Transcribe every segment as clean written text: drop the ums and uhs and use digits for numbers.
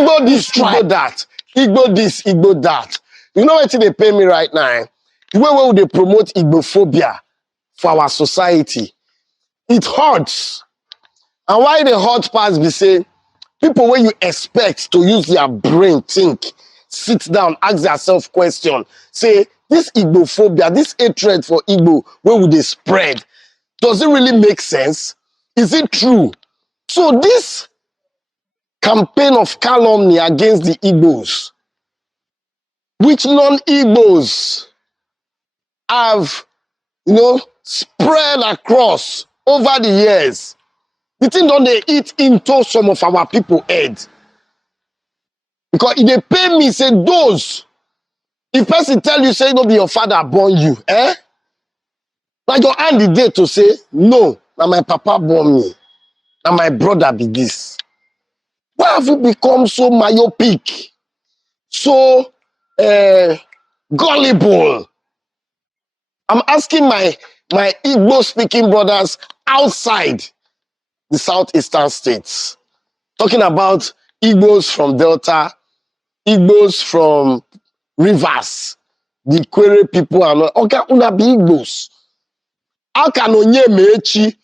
Igbo this, Igbo that. Igbo this, Igbo that. You know what they pay me right now? The way they promote Igbophobia for our society. It hurts. And why the hurt parts be say, people where you expect to use their brain, think, sit down, ask themselves question, say, this Igbophobia, this hatred for Igbo, where would they spread? Does it really make sense? Is it true? So this campaign of calumny against the Igbos, which non-Igbos have, spread across over the years, the thing don't they eat into some of our people head. Because if they pay me, say those, if person tell you, say, no be your father born you, Like your hand the day to say, no, now my papa born me. Now my brother be this. Why have we become so myopic? So gullible? I'm asking my Igbo speaking brothers outside the southeastern states. Talking about Igbos from Delta, Igbos from Rivers, the Quere people and all. Okay, una be Igbos. How can Onyemechi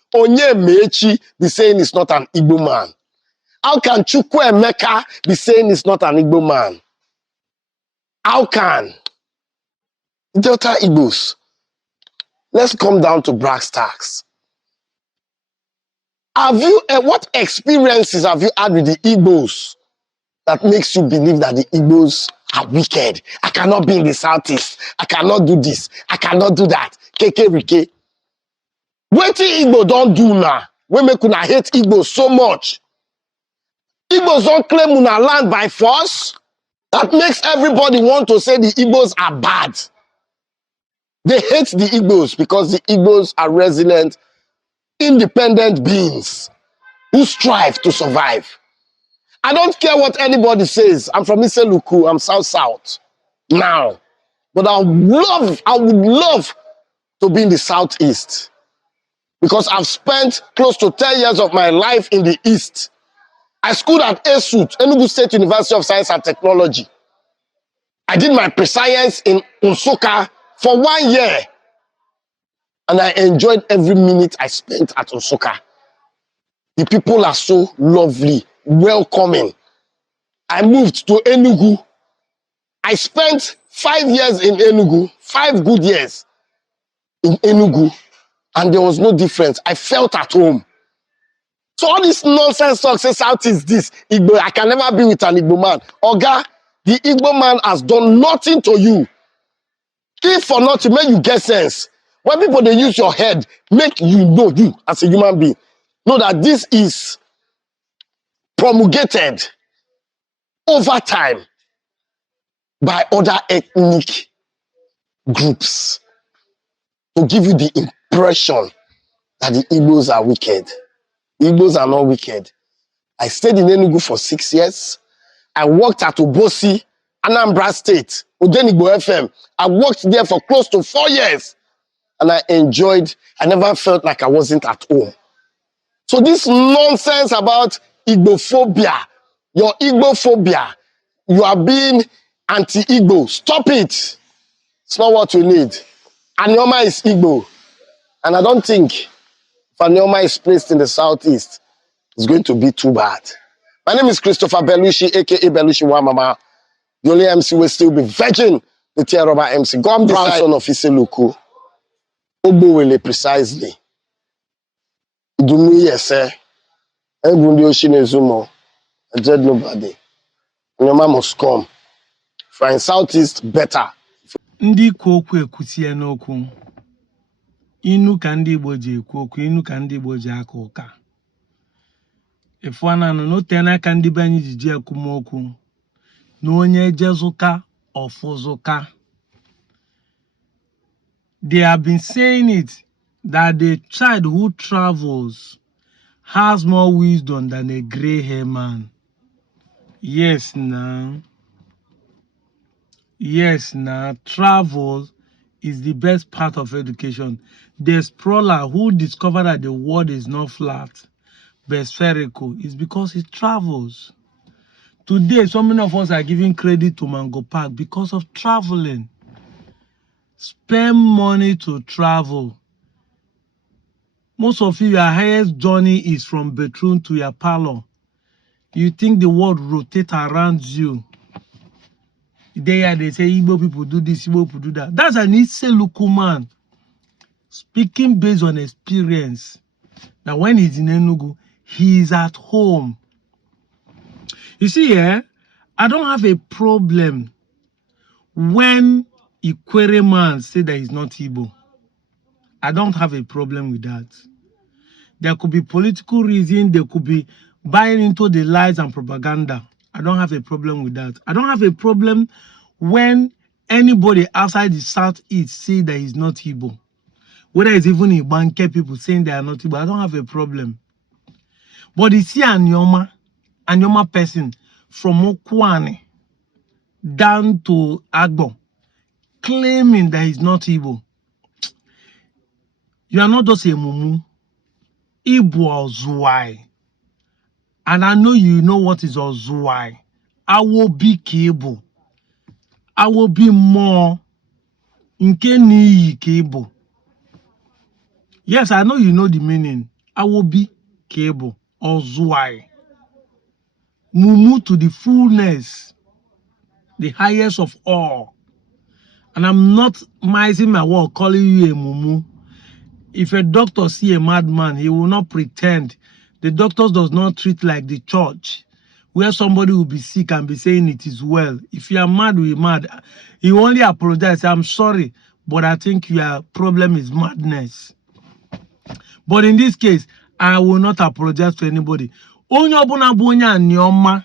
be saying he's not an Igbo man? How can Chukwuemeka be saying he's not an Igbo man? How can Delta Igbos? Let's come down to brass tacks. Have you, what experiences have you had with the Igbos that makes you believe that the Igbos are wicked? I cannot be in the Southeast. I cannot do this. I cannot do that. Rike. What Igbo don't do now? We make una hate Igbos so much. Igbos don't claim una land by force. That makes everybody want to say the Igbos are bad. They hate the Igbos because the Igbos are resilient, independent beings who strive to survive. I don't care what anybody says. I'm from Iseeluku. I'm South now. But I would love to be in the Southeast because I've spent close to 10 years of my life in the East. I schooled at ESUT, Enugu State University of Science and Technology. I did my pre-science in Nsukka for 1 year. And I enjoyed every minute I spent at Nsukka. The people are so lovely, welcoming. I moved to Enugu. I spent 5 years in Enugu, 5 good years in Enugu, and there was no difference. I felt at home. So all this nonsense talk, say South is this, Igbo, I can never be with an Igbo man. Oga, the Igbo man has done nothing to you. If for nothing, make you get sense. When people, they use your head, make you know you as a human being. Know that this is promulgated over time by other ethnic groups to give you the impression that the Igbos are wicked. The Igbos are not wicked. I stayed in Enugu for 6 years. I worked at Obosi, Anambra State, Odenigbo FM. I worked there for close to 4 years. And I never felt like I wasn't at home. So this nonsense about Igbophobia, your Igbophobia, you are being anti-Igbo. Stop it. It's not what we need. Anioma is Igbo. And I don't think if Anioma is placed in the Southeast, it's going to be too bad. My name is Christopher Belushi, aka Belushi Wamama. The only MC will still be virgin, the tear rubber MC. God proud son of Iseeluku. Ogbowele precisely. Idumi yese. Egundi Oshinezumo. I dread nobody. Anioma must come. If you're in Southeast, better. Ndi ikwu okwu ekwusie n'okwu. Inu ka ndị Igbo ji ekwu okwu, inu ka ndị Igbo ji aka ụka. Efuana no n'ote n'aka ndị be anyị ji ji ekwumokwu. Na onye jezuka ofuzuka. They have been saying it that the child who travels has more wisdom than a gray-haired man. Yes, now. Yes, now. Travel is the best part of education. The explorer who discovered that the world is not flat but spherical is because he travels. Today, so many of us are giving credit to Mango Park because of traveling. Spend money to travel. Most of you, your highest journey is from bedroom to your parlor. You think the world rotates around you. There they say Igbo people do this, Igbo people do that. That's an Iseeluku man speaking based on experience. That when he's in Enugu, he is at home. You see, I don't have a problem when Ikwere man say that he's not Igbo. I don't have a problem with that. There could be political reason, there could be buying into the lies and propaganda. I don't have a problem with that. I don't have a problem when anybody outside the Southeast say that he's not Igbo. Whether it's even Ibanke people saying they are not Igbo, I don't have a problem. But you see Anioma person from Okwane down to Agbo claiming that he's not Igbo. You are not just a mumu. Igbo Ozuai. And I know you know what is Ozuai. I will be Igbo. I will be more nke niyi Igbo. Yes, I know you know the meaning. I will be Igbo Ozuai. Mumu to the fullness, the highest of all. And I'm not mising my word calling you a mumu. If a doctor see a madman, he will not pretend. The doctors does not treat like the church, where somebody will be sick and be saying it is well. If you are mad, we are mad. He only apologize. I'm sorry, but I think your problem is madness. But in this case, I will not apologize to anybody. Onye obuna bụ onye Anioma,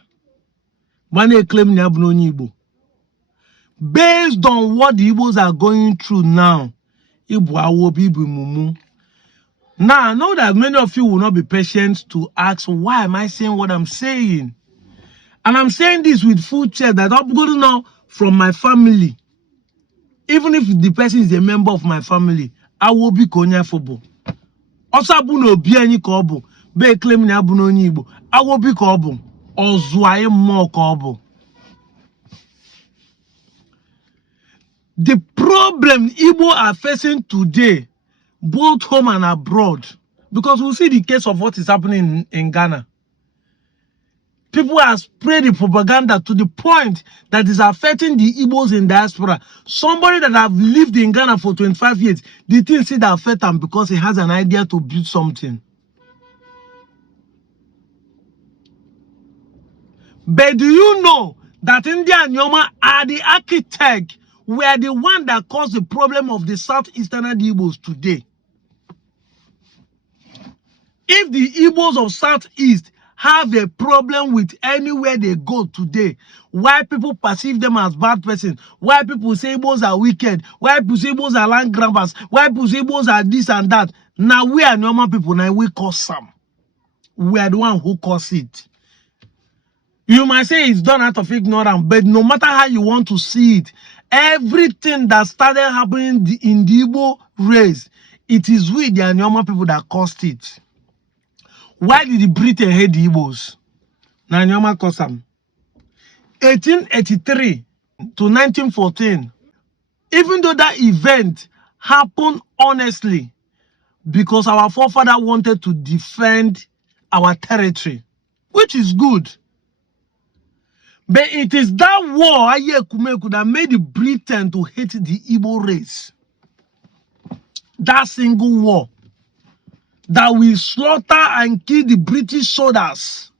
bana claim na bụ onye Igbo. Based on what the Igbos are going through now, Igbo awobi Igbo mumu. Now, I know that many of you will not be patient to ask, why am I saying what I'm saying? And I'm saying this with full chest that I'm going to know from my family. Even if the person is a member of my family, I will be Konya Fobo. Also, Abuno Biani Kobo, Be claiming Abuno Nibo, I will be Kobo, or Zwaye Mo Kobo. The problem Igbo are facing today, both home and abroad, because we see the case of what is happening in Ghana. People have spread the propaganda to the point that is affecting the Igbos in diaspora. Somebody that have lived in Ghana for 25 years, the thing see that affect him because he has an idea to build something. But do you know that India and Aniomas are the architect, were the one that caused the problem of the Southeastern Igbos today? If the Igbos of Southeast have a problem with anywhere they go today, why people perceive them as bad person, why people say Igbos are wicked, why people say Igbos are land grabbers, why people say Igbos are this and that, now we are normal people, now we cause some. We are the one who cause it. You might say it's done out of ignorance, but no matter how you want to see it, everything that started happening in the Igbo race, it is we, the Anioma people, that caused it. Why did the Britain hate the Igbos? Na Anioma caused them. 1883 to 1914, even though that event happened honestly, because our forefather wanted to defend our territory, which is good. But it is that war that made the Britain to hate the Igbo race. That single war that will slaughter and kill the British soldiers.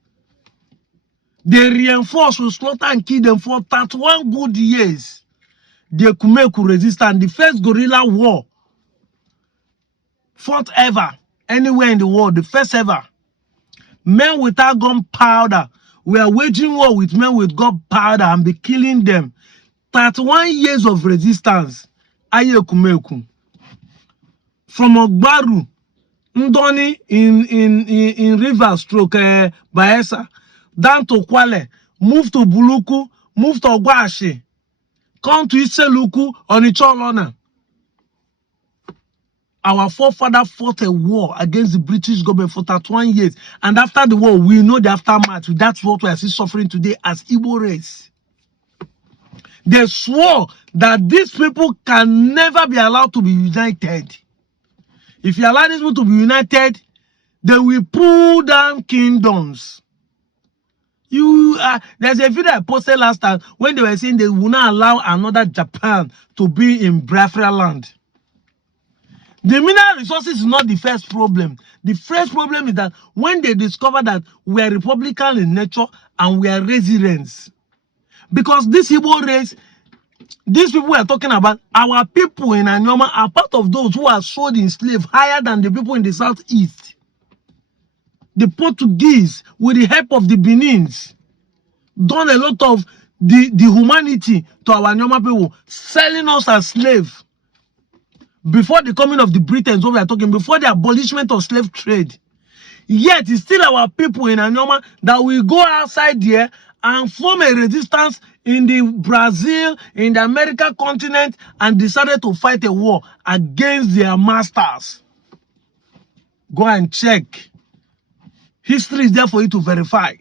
They reinforce, will slaughter and kill them for 31 good years. The Kumeku resistance, the first guerrilla war fought ever anywhere in the world, the first ever. Men without gunpowder, we are waging war with men with gunpowder and be killing them. 31 years of resistance. Aye Kumeku. From Ogbaru, Ndoni in River Stroke Baesa, down to Kwale, move to Buluku, move to Ogwashi, come to Iseeluku on Icholona. Our forefathers fought a war against the British government for 31 years. And after the war, we know the aftermath. That's what we are still suffering today as Igbo race. They swore that these people can never be allowed to be united. If you allow these people to be united, they will pull down kingdoms. There's a video I posted last time when they were saying they will not allow another Japan to be in Biafra land. The mineral resources is not the first problem. The first problem is that when they discover that we are Republican in nature and we are residents, because this Igbo race, these people we are talking about, our people in Anioma are part of those who are sold in slave higher than the people in the southeast. The Portuguese, with the help of the Benins, done a lot of the humanity to our Anioma people, selling us as slaves. Before the coming of the Britons, what we are talking, before the abolishment of slave trade. Yet it's still our people in Anioma that will go outside there and form a resistance in the Brazil, in the American continent, and decided to fight a war against their masters. Go and check. History is there for you to verify.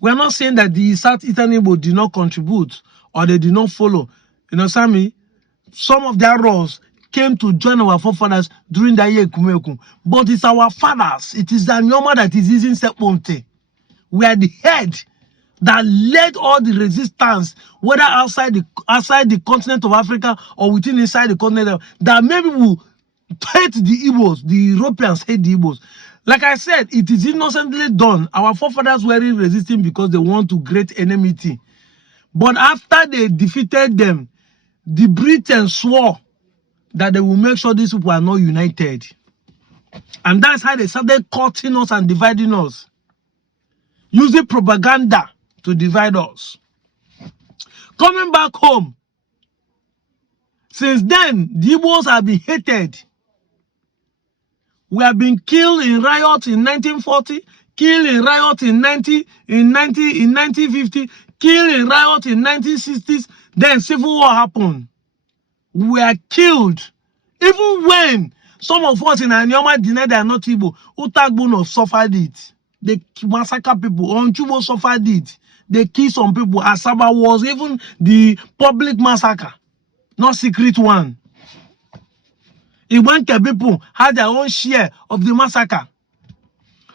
We're not saying that the Southeastern Igbo did not contribute or they did not follow. You know, Sammy, some of their roles came to join our forefathers during the year Kumeku. But it's our fathers. It is the Anioma that is using Seponte. We are the head that led all the resistance, whether outside the continent of Africa or inside the continent, that maybe will hate the Igbos, the Europeans hate the Igbos. Like I said, it is innocently done. Our forefathers were resisting because they want to create enmity. But after they defeated them, the Britons swore that they will make sure these people are not united. And that's how they started cutting us and dividing us. Using propaganda to divide us. Coming back home, since then, the Igbos have been hated. We have been killed in riots in 1940, killed in riots in 1950, killed in riots in 1960s. Then civil war happened. We are killed. Even when some of us in Anioma denied they are not Igbo, Utagbono suffered it. They massacre people. Onchubo suffered it. They kill some people. Asaba was even the public massacre, not secret one. Iwanka people had their own share of the massacre.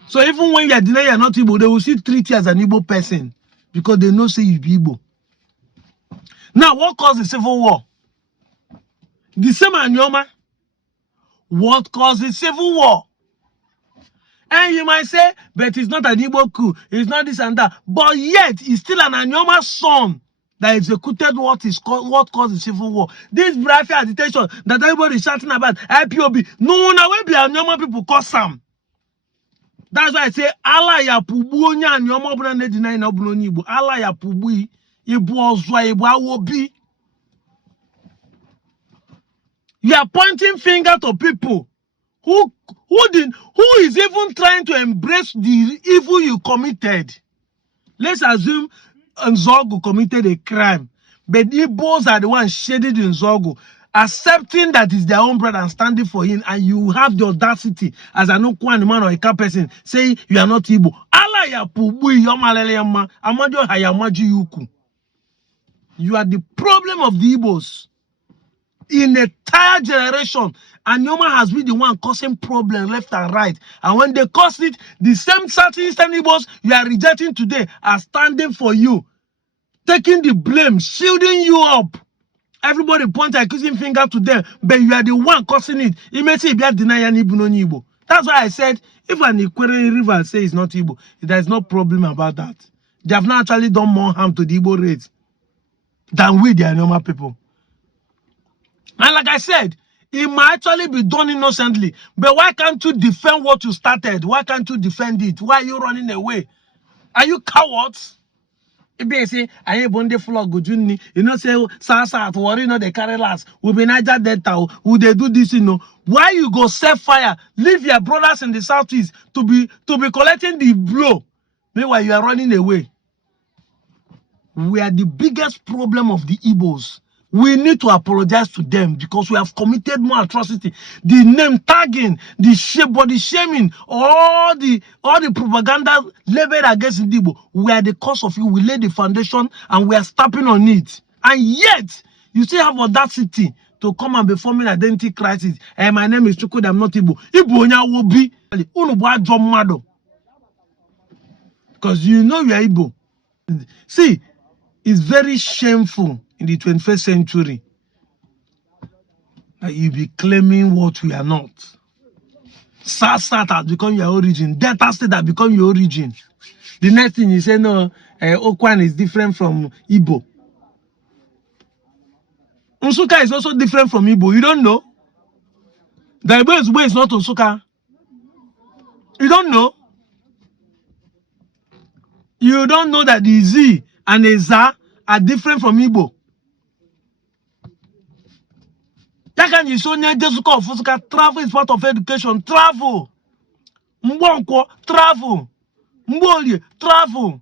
So even when you are denying you are not Igbo, they will still treat you as an Igbo person because they know say you be Igbo. Now, what caused the civil war? The same Anioma. What caused the civil war? And you might say, but it's not an Igbo coup, it's not this and that. But yet, it's still an Anioma son that executed what caused the civil war. This Biafra agitation that everybody is shouting about, IPOB, no, now we be Anioma people cause some. That's why I say, Allah ya pubu onya Anioma buna ne deny na obuno ni Igbo. Allah ya pubu Igbo ozwa Igbo awobi. You are pointing finger to people who is even trying to embrace the evil you committed. Let's assume Nzogu committed a crime, but Igbos are the ones shaded in Nzogu, accepting that it's their own brother and standing for him, and you have the audacity as an Okwan man or a car person say you are not Igbo. Allah ya pubu yomalele yama amadio hayamaji yuku. You are the problem of the Igbos. In the entire generation, Anioma has been the one causing problems left and right. And when they cause it, the same Southeastern Igbos you are rejecting today are standing for you, taking the blame, shielding you up. Everybody point accusing finger to them, but you are the one causing it. It may say be denying Igbo. That's why I said, if an Ikwere River says it's not Igbo, there is no problem about that. They have not actually done more harm to the Igbo race than we, the Anioma people. And like I said, it might actually be done innocently. But why can't you defend what you started? Why can't you defend it? Why are you running away? Are you cowards? If they say, I ain't bonde flog, you know, say, Sasa, worry, you know, they carry last. We'll be Niger Delta. Will they do this, you know? Why you go set fire? Leave your brothers in the southeast to be collecting the blow. Meanwhile, you are running away. We are the biggest problem of the Igbos. We need to apologize to them because we have committed more atrocity. The name tagging, the body shaming, all the propaganda leveled against Igbo. We are the cause of it. We laid the foundation and we are stepping on it. And yet, you still have audacity to come and be forming identity crisis. Hey, my name is Chukwudi, I'm not Igbo. Igbo nya will be because you know you are Igbo. See, it's very shameful in the 21st century that you be claiming what we are not. South has become your origin. Delta State has become your origin. The next thing you say, no, Okwan is different from Igbo. Nsukka is also different from Igbo. You don't know? The Igbo way is not Nsukka. You don't know? You don't know that the Z and the ZA are different from Igbo. Travel is part of education. Travel. Mbonko, travel. Mbolie, travel.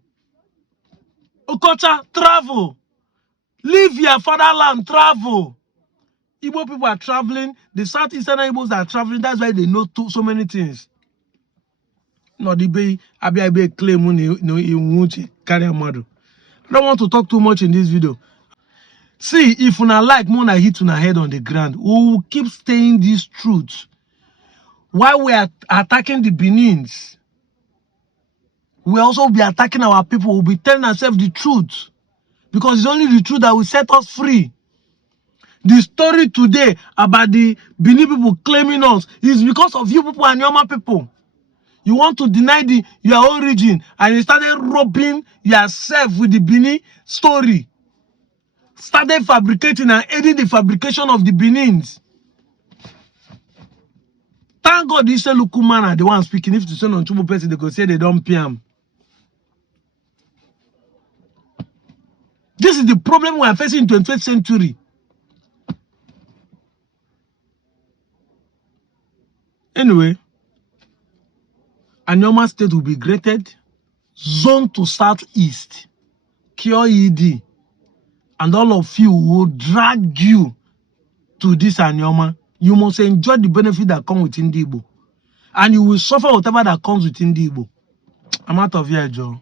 Okocha, travel. Leave your fatherland, travel. Igbo people are traveling. The Southeastern Igbos are traveling. That's why they know so many things. No, the bay, Abi claim carry a model. I don't want to talk too much in this video. See, if una like Mona hit on her head on the ground, we will keep saying this truth. While we are attacking the Benins, we also be attacking our people. We'll be telling ourselves the truth. Because it's only the truth that will set us free. The story today about the Benin people claiming us is because of you people and Anioma people. You want to deny your origin and you started robbing yourself with the Benin story. Started fabricating and aiding the fabrication of the Benins. Thank God this Iseeluku man are the one speaking. If to send on two person, they could say they don't PM. This is the problem we are facing in the 21st century. Anyway, Aniomas State will be graded zone to southeast, Cure ED, and all of you will drag you to this Anioma. You must enjoy the benefit that comes within the Igbo. And you will suffer whatever that comes within the Igbo. I'm out of here, Joe.